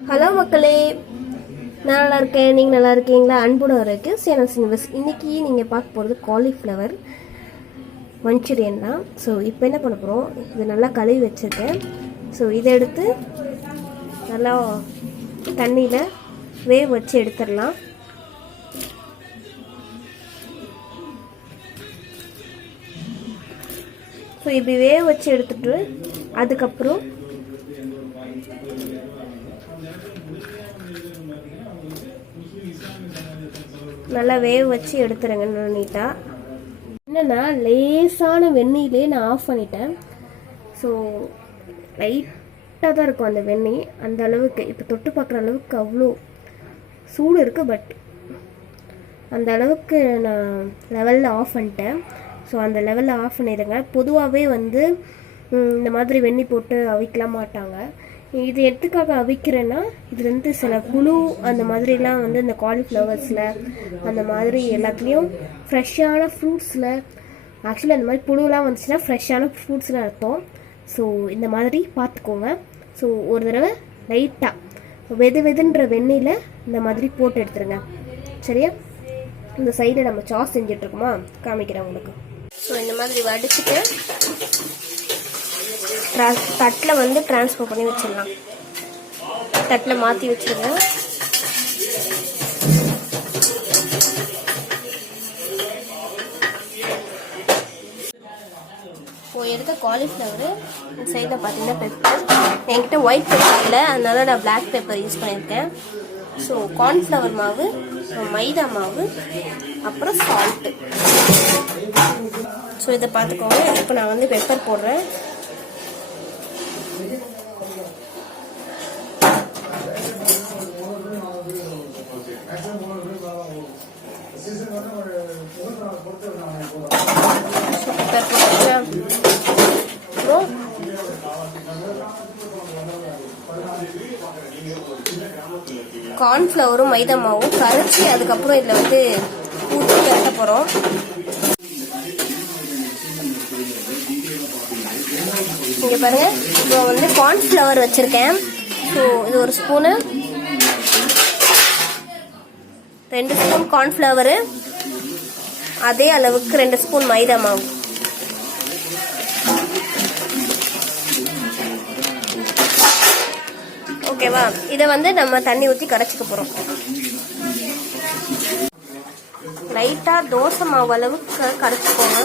Hello மக்களே, நான் நல்லா இருக்கேன். நீங்கள் நல்லா இருக்கீங்களா? அன்போட இருக்கு சேனல்ஸ் யூனிவர்ஸ். இன்றைக்கி நீங்கள் பார்க்க போகிறது காலிஃப்ளவர் மஞ்சூரியன் தான். ஸோ இப்போ என்ன பண்ண போகிறோம், இது நல்லா கழுவி வச்சுருக்கேன். ஸோ இதை எடுத்து நல்லா தண்ணியில் வேக வச்சு எடுத்துடலாம். ஸோ இப்படி வேக வச்சு எடுத்துட்டு அதுக்கப்புறம் நல்லா வேக வச்சு எடுத்துருங்க நல்லா நீட்டாக. என்னென்னா லேசான வெந்நீர்லே நான் ஆஃப் பண்ணிட்டேன். ஸோ லைட்டாக தான் இருக்கும் அந்த வெந்நீர். அந்த அளவுக்கு இப்போ தொட்டு பார்க்குற அளவுக்கு அவ்வளோ சூடு இருக்குது. பட் அந்த அளவுக்கு நான் லெவலில் ஆஃப் பண்ணிட்டேன். ஸோ அந்த லெவலில் ஆஃப் பண்ணிடுங்க. பொதுவாகவே வந்து இந்த மாதிரி வெந்நீர் போட்டு அவிக்கலாம் மாட்டாங்க. இது எதுக்காக அவிக்கிறேன்னா, இதுலேருந்து சில புழு அந்த மாதிரிலாம் வந்து இந்த காலிஃப்ளவர்ஸில் அந்த மாதிரி எல்லாத்துலேயும் ஃப்ரெஷ்ஷான ஃப்ரூட்ஸில் ஆக்சுவலி அந்த மாதிரி புழுலாம் வந்துச்சுன்னா ஃப்ரெஷ்ஷான ஃப்ரூட்ஸ்னு அர்த்தம். ஸோ இந்த மாதிரி பார்த்துக்கோங்க. ஸோ ஒரு தடவை லைட்டாக வெதுன்ற வெந்நீரில் இந்த மாதிரி போட்டு எடுத்துருங்க. சரியா? இந்த சைடில் நம்ம சாஸ் செஞ்சிட்ருக்கோமா, காமிக்கிறேன் உங்களுக்கு. ஸோ இந்த மாதிரி வடிச்சுட்டு தட்டில் வந்து ட்ரான்ஸ்ஃபர் பண்ணி வச்சிடலாம். தட்டில் மாற்றி வச்சுருங்க. இப்போ எடுத்த காலிஃப்ளவரு இந்த சைடில் பார்த்தீங்கன்னா பெப்பர். என்கிட்ட ஒயிட் பெப்பர் இல்லை, அதனால நான் பிளாக் பெப்பர் யூஸ் பண்ணியிருக்கேன். ஸோ கார்ன்ஃப்ளவர் மாவு, மைதா மாவு, அப்புறம் சால்ட்டு. ஸோ இதை பார்த்துக்கோங்க. இப்போ நான் வந்து பெப்பர் போடுறேன். கார்ன்ஃப்ளவரும் மைதா மாவும் கரைச்சி அதுக்கப்புறம் இதில் வந்து ஊற்றி கட்ட போகிறோம். இங்கே பாருங்க, இப்போ வந்து கார்ன்ஃப்ளவர் வச்சுருக்கேன். ஸோ இது ஒரு ஸ்பூனு, 2 ஸ்பூன் கார்ன்ஃப்ளவரு, அதே அளவுக்கு 2 ஸ்பூன் மைதா மாவு. ஓகேவா? இதை வந்து நம்ம தண்ணி ஊற்றி கரைச்சிக்க போகிறோம். லைட்டாக தோசை மாவு அளவுக்கு கரைச்சிக்கோங்க.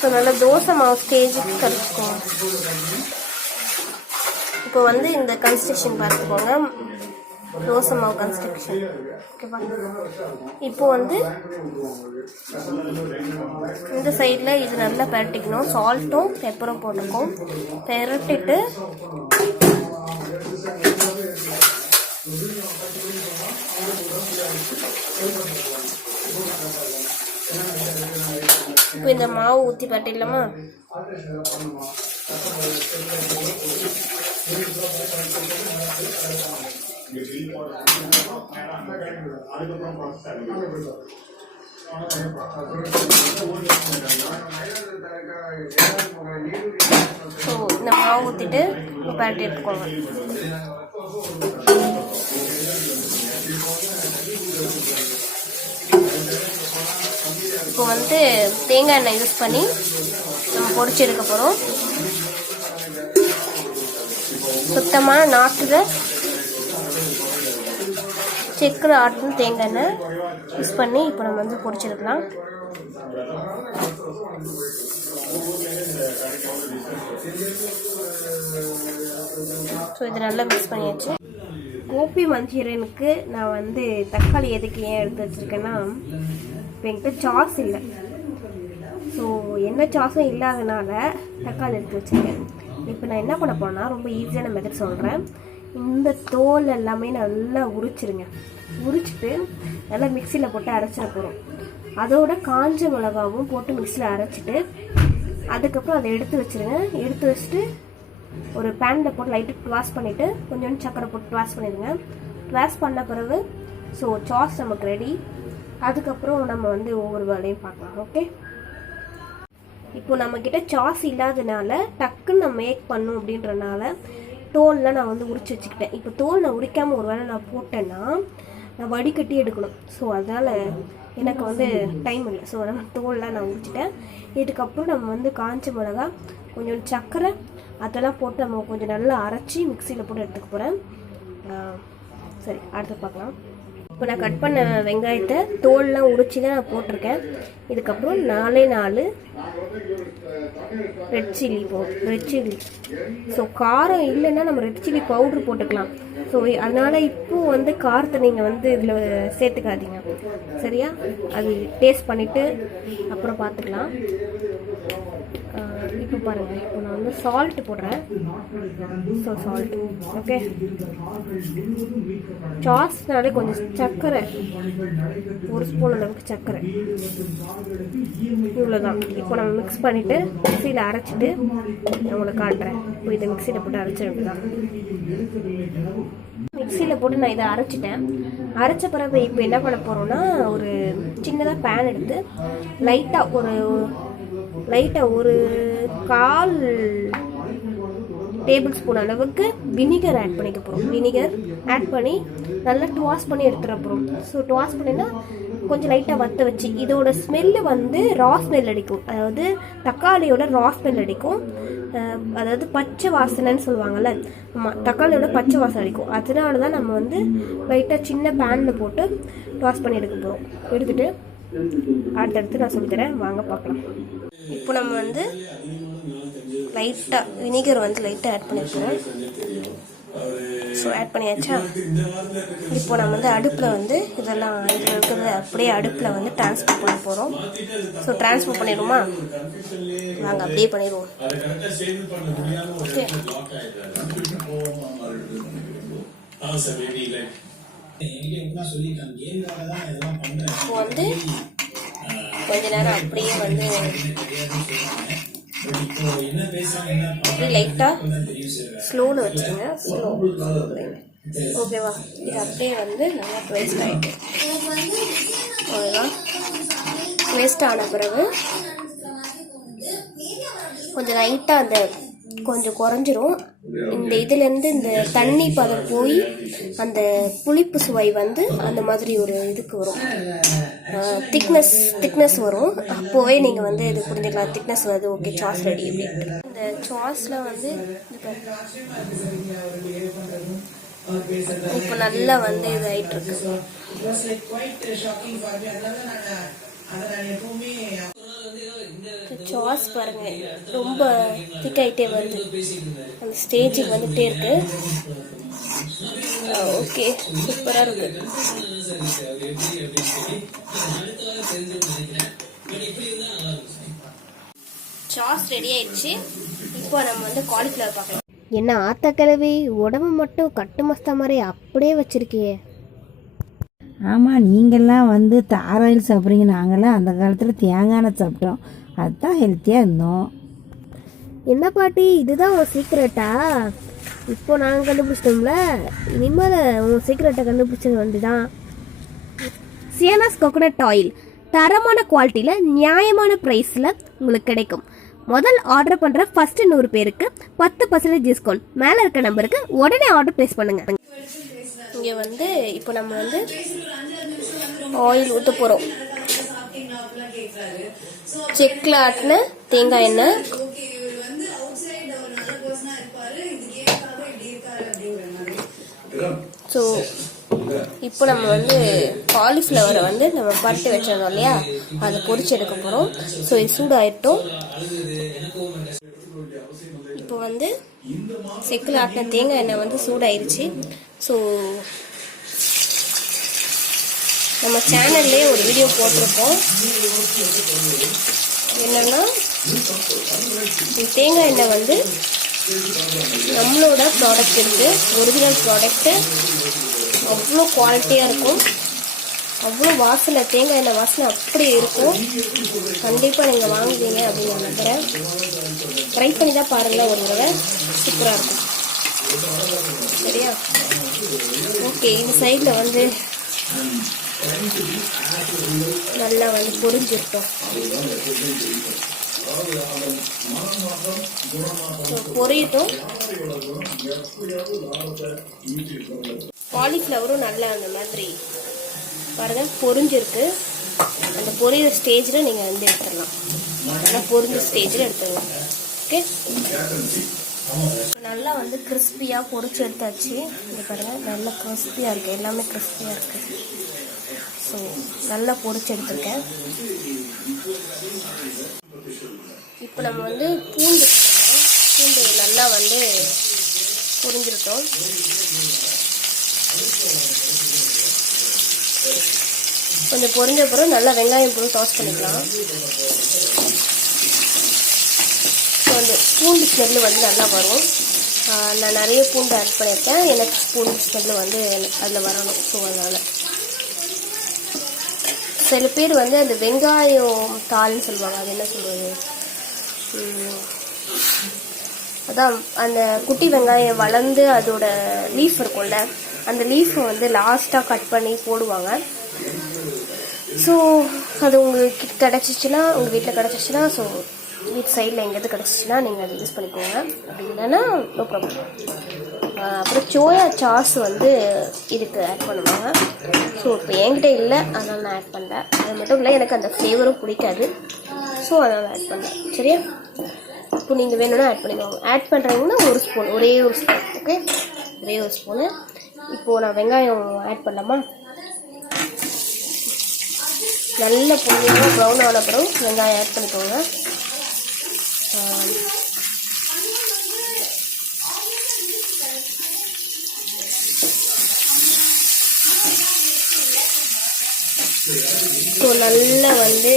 ஸோ நல்லா தோசை மாவு ஸ்டேஜுக்கு கரைச்சிக்கோங்க. இப்போ வந்து இந்த கன்ஸ்ட்ரக்ஷன் பார்த்துக்கோங்க, தோசை மாவு கன்ஸ்ட்ரக்ஷன். ஓகேவா? இப்போ வந்து இந்த சைடில் இது நல்லா பரட்டிக்கணும். சால்ட்டும் பெப்பரும் போட்டுக்கும். பரட்டிட்டு இப்போ இந்த மாவு ஊற்றி பரட்டிடலாமா? ஸோ இந்த மாவு ஊற்றிட்டு பரட்டி எடுத்துக்கோங்க. இப்போ வந்து தேங்காய் எண்ணெய் யூஸ் பண்ணி நம்ம பொரிச்சு எடுக்க போகிறோம். சுத்தமான நாட்டில் செக்கில் ஆட்டும் தேங்காய் எண்ணெய் யூஸ் பண்ணி இப்போ நம்ம வந்து பொரிச்செடுக்கலாம். ஸோ இது நல்லா மிக்ஸ் பண்ணியாச்சு. கோபி மஞ்சூரியனுக்கு நான் வந்து தக்காளி எதுக்கு ஏன் எடுத்து வச்சுருக்கேன்னா, இப்போ என்கிட்ட சாஸ் இல்லை. ஸோ என்ன சாஸும் இல்லாதனால தக்காளி எடுத்து வச்சுருக்கேன். இப்போ நான் என்ன பண்ண போனா, ரொம்ப ஈஸியான மெத்தட் சொல்கிறேன். இந்த தோல் எல்லாமே நல்லா உரிச்சிருங்க. உரிச்சிட்டு நல்லா மிக்சியில் போட்டு அரைச்சிட போகிறோம். அதோட காஞ்ச மிளகாவும் போட்டு மிக்சியில் அரைச்சிட்டு அதுக்கப்புறம் அதை எடுத்து வச்சுருங்க. எடுத்து வச்சுட்டு ஒரு பேனில் போட்டு லைட்டாக வாஷ் பண்ணிவிட்டு கொஞ்சோண்டு சக்கரை போட்டு வாஷ் பண்ணிடுங்க. வாஷ் பண்ண பிறகு ஸோ சாஸ் நமக்கு ரெடி. அதுக்கப்புறம் நம்ம வந்து ஒவ்வொரு வேலையும் பார்க்கலாம். ஓகே, இப்போ நம்மக்கிட்ட சாஸ் இல்லாதனால டக்குன்னு நான் மேக் பண்ணும் அப்படின்றனால தோல்லாம் நான் வந்து உரிச்சு வச்சுக்கிட்டேன். இப்போ தோல் நான் உரிக்காமல் ஒரு வேளை நான் போட்டேன்னா நான் வடிகட்டி எடுக்கணும். ஸோ அதனால் எனக்கு வந்து டைம் இல்லை. ஸோ அதனால் தோல்லாம் நான் உரிச்சிட்டேன். இதுக்கப்புறம் நம்ம வந்து காஞ்ச மிளகா, கொஞ்சம் சர்க்கரை அதெல்லாம் போட்டு நம்ம கொஞ்சம் நல்லா அரைச்சி மிக்சியில் போட்டு எடுத்துக்க போகிறேன். சரி, அடுத்து பார்க்கலாம். இப்போ நான் கட் பண்ண வெங்காயத்தை தோல்லாம் உரிச்சு தான் நான் போட்டிருக்கேன். இதுக்கப்புறம் 4 ரெட் சில்லி. ஸோ காரம் இல்லைன்னா நம்ம ரெட் சில்லி பவுட்ரு போட்டுக்கலாம். ஸோ அதனால் இப்போ வந்து காரத்தை நீங்கள் வந்து இதில் சேர்த்துக்காதீங்க, சரியா? அது டேஸ்ட் பண்ணிவிட்டு அப்புறம் பார்த்துக்கலாம். இப்போ பாருங்கள், இப்போ நான் வந்து சால்ட் போடுறேன். So salt okay. சாஸ்னாலே கொஞ்சம் சர்க்கரை, 1 ஸ்பூன் அளவுக்கு சர்க்கரை, இவ்வளோதான். இப்போ நம்ம மிக்ஸ் பண்ணிவிட்டு மிக்சியில் அரைச்சிட்டு நான் உங்களுக்கு காட்டுறேன். இப்போ இதை மிக்சியில் போட்டு அரைச்சிருக்கேன். மிக்சியில் போட்டு நான் இதை அரைச்சிட்டேன். அரைச்ச பிறகு இப்போ என்ன பண்ண போகிறோன்னா, ஒரு சின்னதாக பேன் எடுத்து லைட்டாக ஒரு 1/4 டேபிள் ஸ்பூன் அளவுக்கு வினிகர் ஆட் பண்ணிக்க போகிறோம். வினிகர் ஆட் பண்ணி நல்லா டாஸ் பண்ணி எடுத்துட போகிறோம். ஸோ டாஸ் பண்ணினா கொஞ்சம் லைட்டாக வற்ற வச்சு இதோட ஸ்மெல்லு வந்து ரா ஸ்மெல் அடிக்கும். அதாவது தக்காளியோட ரா ஸ்மெல் அடிக்கும். அதாவது பச்சை வாசனைன்னு சொல்லுவாங்கள்ல, ஆமாம், தக்காளியோட பச்சை வாசனை அடிக்கும். அதனால தான் நம்ம வந்து லைட்டாக சின்ன பேனில் போட்டு டாஸ் பண்ணி எடுக்க போகிறோம். எடுத்துகிட்டு அடுத்தடுத்து நான் சொல்லித்தரேன், வாங்க பார்க்கலாம். இப்போ நம்ம வந்து லைட்டாக வினிகர் வந்து லைட்டாக ஆட் பண்ணியிருக்கோம். ஸோ ஆட் பண்ணியாச்சா? இப்போ நம்ம வந்து அடுப்பில் வந்து இதெல்லாம் இதில் இருக்கிறத அப்படியே அடுப்பில் வந்து ட்ரான்ஸ்ஃபர் பண்ண போகிறோம். ஸோ ட்ரான்ஸ்ஃபர் பண்ணிடுவோமா? நாங்கள் அப்படியே பண்ணிடுவோம். ஓகே, இப்போ வந்து கொஞ்ச நேரம் அப்படியே வந்து லைட்டாக ஸ்லோவில் வச்சுருங்க. ஸ்லோ, ஓகேவா? இது அப்படியே வந்து நல்லா ட்வேஸ்ட் ஆகிட்டு, அவ்வளோதான். ட்வேஸ்ட் ஆன பிறகு கொஞ்சம் லைட்டாக அந்த கொஞ்சம் குறைஞ்சிரும். இந்த இதுலேருந்து இந்த தண்ணி பதம் போய் அந்த புளிப்பு சுவை வந்து அந்த மாதிரி ஒரு இதுக்கு வரும், திக்னஸ் வரும். அப்போவே நீங்கள் வந்து இது புரிஞ்சுக்கலாம், திக்னஸ் வருது, ஓகே சாஸ் ரெடி அப்படின்ட்டு. இந்த சாஸில் வந்து இப்போ நல்லா வந்து இது ஆகிட்டு இருக்கு. சாஸ் பாருங்க ரொம்ப திக்காயிட்டே வருது, அந்த ஸ்டேஜுக்கு வந்துட்டே இருக்கு. ஓகே, சூப்பரா இருக்கு. சாஸ் ரெடி ஆயிடுச்சு. இப்போ நம்ம வந்து காலிஃப்ளவர் பார்க்கலாம். என்ன ஆத்த கிழவி, உடம்பு மட்டும் கட்டு மஸ்தா மாதிரி அப்படியே வச்சிருக்கியே. ஆமாம், நீங்கள்லாம் வந்து தார் ஆயில் சாப்பிட்றீங்க, நாங்கள்லாம் அந்த காலத்தில் தேங்காய் எண்ணெய் சாப்பிட்டோம், அதுதான் ஹெல்த்தியாக இருந்தோம். என்ன பாட்டி, இதுதான் உன் சீக்ரெட்டா? இப்போ நாங்கள் கண்டுபிடிச்சிட்டோம்ல, இனிமேல் உன் சீக்ரெட்டை கண்டுபிடிச்சது வந்துதான். சியானாஸ் கோகோனட் ஆயில் தரமான குவாலிட்டியில் நியாயமான ப்ரைஸில் உங்களுக்கு கிடைக்கும். முதல் ஆர்டர் பண்ணுற ஃபர்ஸ்ட் 100 பேருக்கு 10% டிஸ்கவுண்ட். மேலே இருக்க நம்பருக்கு உடனே ஆர்டர் ப்ளேஸ் பண்ணுங்க. இங்கே வந்து இப்போ நம்ம வந்து ஆயில் ஊற்ற போகிறோம். செக்கில் ஆட்டின தேங்காய் எண்ணெய். ஸோ இப்போ நம்ம வந்து காலிஃப்ளவரை வந்து நம்ம பரட்டி வச்சிருந்தோம் இல்லையா, அதை பொரிச்சு எடுக்க போகிறோம். ஸோ இது சூடாயிட்டோம். இப்போ வந்து செக்கில் ஆட்டின தேங்காய் எண்ணெய் வந்து சூடாயிருச்சு. ஸோ நம்ம சேனல்லே ஒரு வீடியோ போட்டிருக்கோம். என்னன்னா, தேங்காய் எண்ணெய் வந்து நம்மளோட ப்ராடக்ட் இருக்குது, ஒரிஜினல் ப்ராடக்ட்டு. அவ்வளோ குவாலிட்டியாக இருக்கும், அவ்வளோ வாசனை, தேங்காய் எண்ணெய் வாசனை அப்படி இருக்கும். கண்டிப்பாக நீங்கள் வாங்குவீங்க அப்படின்னு நான் நம்புகிறேன். ட்ரை பண்ணி தான் பாருங்களேன் ஒரு தடவை, சூப்பராக இருக்கும். சரியா? ஓகே, இந்த சைடில் வந்து நல்லா வந்து பொரிஞ்சிருக்கோம். பொரியட்டும். காலிஃப்ளவரும் நல்லா அந்த மாதிரி பாருங்க பொரிஞ்சிருக்கு. அந்த பொரியிற ஸ்டேஜில் நீங்கள் வந்து எடுத்துடலாம். நல்லா பொரிஞ்ச ஸ்டேஜில் எடுத்துடலாம். ஓகே, நல்லா வந்து கிறிஸ்பியாக பொரிச்சு எடுத்தாச்சு. இது பாருங்கள் நல்லா கிறிஸ்பியாக இருக்குது, எல்லாமே கிறிஸ்பியாக இருக்குது. ஸோ நல்லா பொரிச்சு எடுத்துருக்கேன். இப்போ நம்ம வந்து பூண்டு போட்டுக்கலாம். பூண்டு நல்லா வந்து பொரிஞ்சிருக்கோம். கொஞ்சம் பொரிஞ்ச பிறகு நல்லா வெங்காயம் போட்டு டாஸ் பண்ணிக்கலாம். ஸோ அந்த பூண்டு ஸ்மெல்லு வந்து நல்லா வரும். நான் நிறைய பூண்டு ஆட் பண்ணியிருக்கேன். எனக்கு பூண்டு ஸ்மெல்லு வந்து அதில் வரணும். ஸோ அதனால் சில பேர் வந்து அந்த வெங்காயம் தாள்னு சொல்லுவாங்க. அது என்ன சொல்கிறது, அதான் அந்த குட்டி வெங்காயம் வளர்ந்து அதோட லீஃப் இருக்கும்ல, அந்த லீஃபை வந்து லாஸ்ட்டாக கட் பண்ணி போடுவாங்க. ஸோ அது உங்களுக்கு கிடச்சிச்சின்னா, உங்கள் வீட்டில் கிடச்சிச்சின்னா, ஸோ வீட்டு சைடில் எங்கேயாவது கிடச்சிச்சின்னா நீங்கள் அதை யூஸ் பண்ணிக்கோங்க. அப்படி இல்லைன்னா நோ ப்ராப்ளம். அப்புறம் சோயா சாஸ் வந்து இதுக்கு ஆட் பண்ணுவாங்க. ஸோ இப்போ என்கிட்ட இல்லை, அதனால் நான் ஆட் பண்ணல. அது மட்டும் இல்லை, எனக்கு அந்த ஃப்ளேவரும் பிடிக்காது. ஸோ அதனால் ஆட் பண்ணேன். சரியா, இப்போ நீங்கள் வேணும்னா ஆட் பண்ணிக்கோங்க. ஆட் பண்ணுறீங்கன்னா ஒரு ஸ்பூன், ஒரே ஒரு ஸ்பூன். ஓகே, ஒரே ஒரு ஸ்பூனு. இப்போது நான் வெங்காயம் ஆட் பண்ணலாமா? நல்ல பொன்னியாக ப்ரௌன் ஆன அப்புறம் வெங்காயம் ஆட் பண்ணிக்கோங்க. ஸோ நல்லா வந்து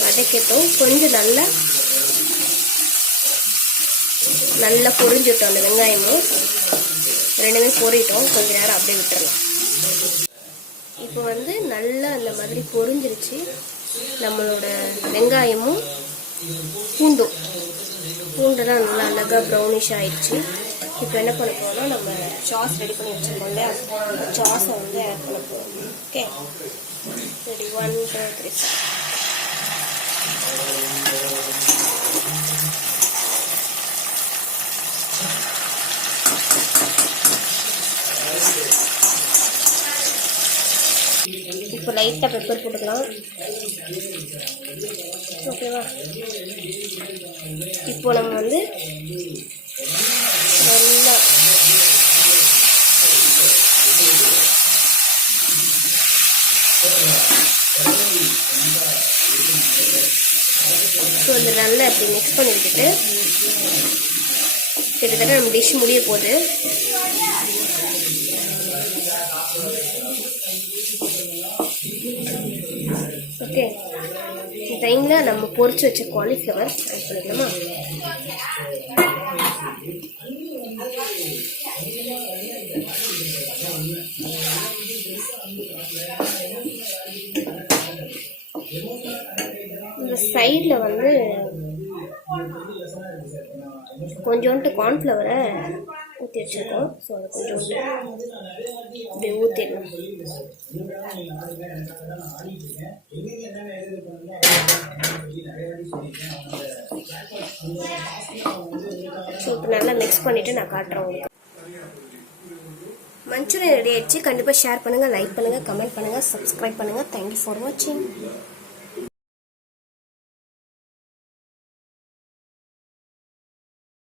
வதக்கட்டும். கொஞ்சம் நல்லா பொரிஞ்சிட்டோம். அந்த வெங்காயமும் ரெண்டுமே பொரிட்டோம். கொஞ்ச நேரம் அப்படியே விட்டுறலாம். இப்போ வந்து நல்லா அந்த மாதிரி பொரிஞ்சிருச்சு. நம்மளோட வெங்காயமும் பூண்டெல்லாம் நல்லா அழகாக ப்ரௌனிஷ் ஆயிடுச்சு. இப்போ என்ன பண்ண போகிறோம்னா, நம்ம சாஸ் ரெடி பண்ணி வச்சுருக்கோம் இல்லையா, அந்த சாஸை வந்து ஆட் பண்ண போகிறோம். ஓகே, ரெடி, 1 2 3 இப்போ லைட்டாக பெப்பர் போட்டுக்கலாம். ஓகேவா, இப்போ நம்ம வந்து நல்லா ஸோ இந்த நல்லா இப்படி மிக்ஸ் பண்ணி விட்டுட்டு கிட்டத்தட்ட நம்ம டிஷ் முடிய போகுது. ஓகே, இந்த டைமில் நம்ம பொரிச்சு வச்ச காலிஃப்ளவர் ஆட் பண்ணிக்கலாமா? இந்த சைடில் வந்து கொஞ்சோண்டு கார்ன்ஃப்ளவரை ஊற்றி வச்சுருக்கோம். ஸோ அதை கொஞ்சோண்டு இப்படி ஊற்றிடணும். ஸோ இப்போ நல்லா மிக்ஸ் பண்ணிவிட்டு நான் காட்டுறேன் உங்களுக்கு. மஞ்சூரியன் ரெடி ஆயிடுச்சு. கண்டிப்பாக ஷேர் பண்ணுங்கள், லைக் பண்ணுங்கள், கமெண்ட் பண்ணுங்கள், சப்ஸ்கிரைப் பண்ணுங்கள். தேங்க்யூ ஃபார் வாட்சிங்.